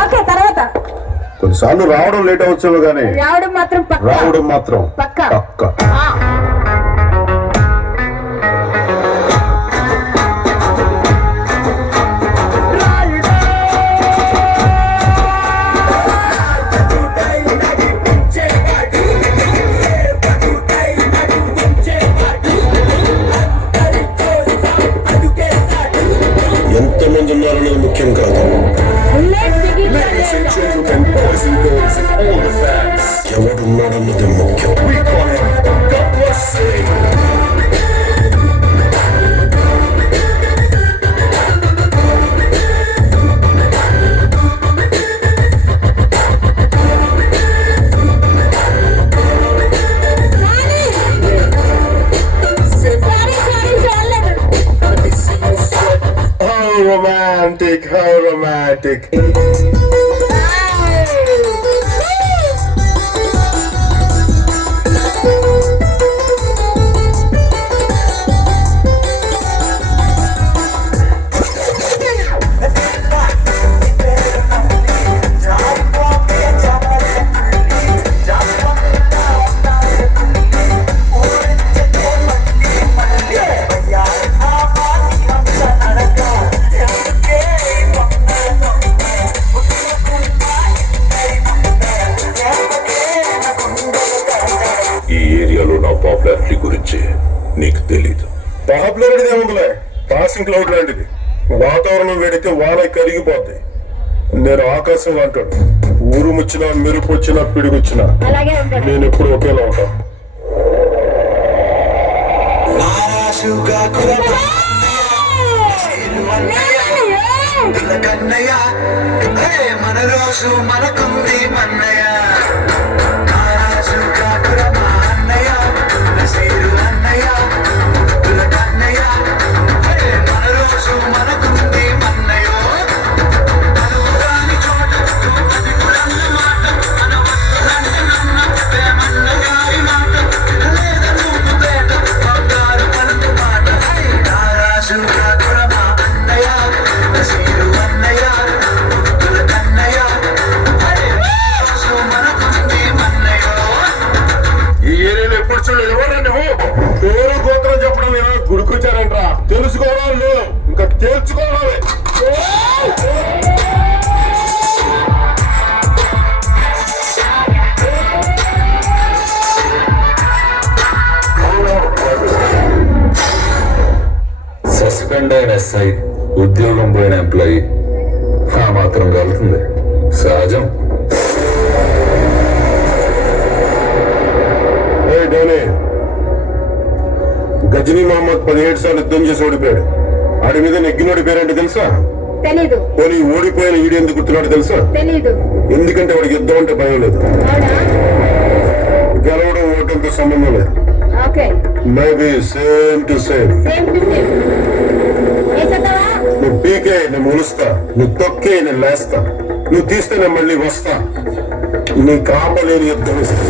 Okay తర్వాత కొన్నిసార్లు రావడం లేట్ అవ్వచ్చు కానీ రావడం మాత్రం పక్కా. పక్క. ఎంతమంది ఉన్నారనేది ముఖ్యం కాదు, ఎవడున్నాడన్నది ముఖ్యం. How romantic. పాపులారిటీ గురించి నీకు తెలీదు. పాపులారిటీ ఏముందిలే, పాసింగ్ క్లౌడ్ లాంటిది. వాతావరణం వేడితే వాన కరిగిపోతాయి. నేను ఆకాశం అంటాడు, ఊరు ముచ్చినా మెరుపు వచ్చినా పిడుగుచ్చినా నేను ఎప్పుడు ఒకేలా ఉంటాను. మన రోజు మనకుంది మన్నయ్య. పేరు గోత్రం చెప్పడం లేదా గుడికొచ్చారంట్రా, తెలుసుకోవడం లేదు, ఇంకా తేల్చుకోవాలి. సస్పెండ్ అయిన ఎస్ఐ, ఉద్యోగం పోయిన ఎంప్లాయీ ఆ మాత్రం కలుగుతుంది, సహజం. గజనీ మహమ్మద్ 17 సార్లు యుద్ధం చేసి ఓడిపోయాడు. ఆడి మీద నెగ్గినోడి పేరంటే తెలుసా? తెలీదు. పోనీ ఓడిపోయిన ఈడు ఎందుకు గుర్తున్నాడు తెలుసా? తెలీదు. ఎందుకంటే వాడికి యుద్ధం అంటే భయం లేదు. గెలవడం ఓటంతో సంబంధం లేదు. Maybe same to same. నువ్వు పీకే నేను ములుస్తా, నువ్వు తొక్కే నేను లేస్తా, నువ్వు తీస్తే నేను మళ్ళీ వస్తా. నీ కాపలేని యుద్ధం ఇస్తా.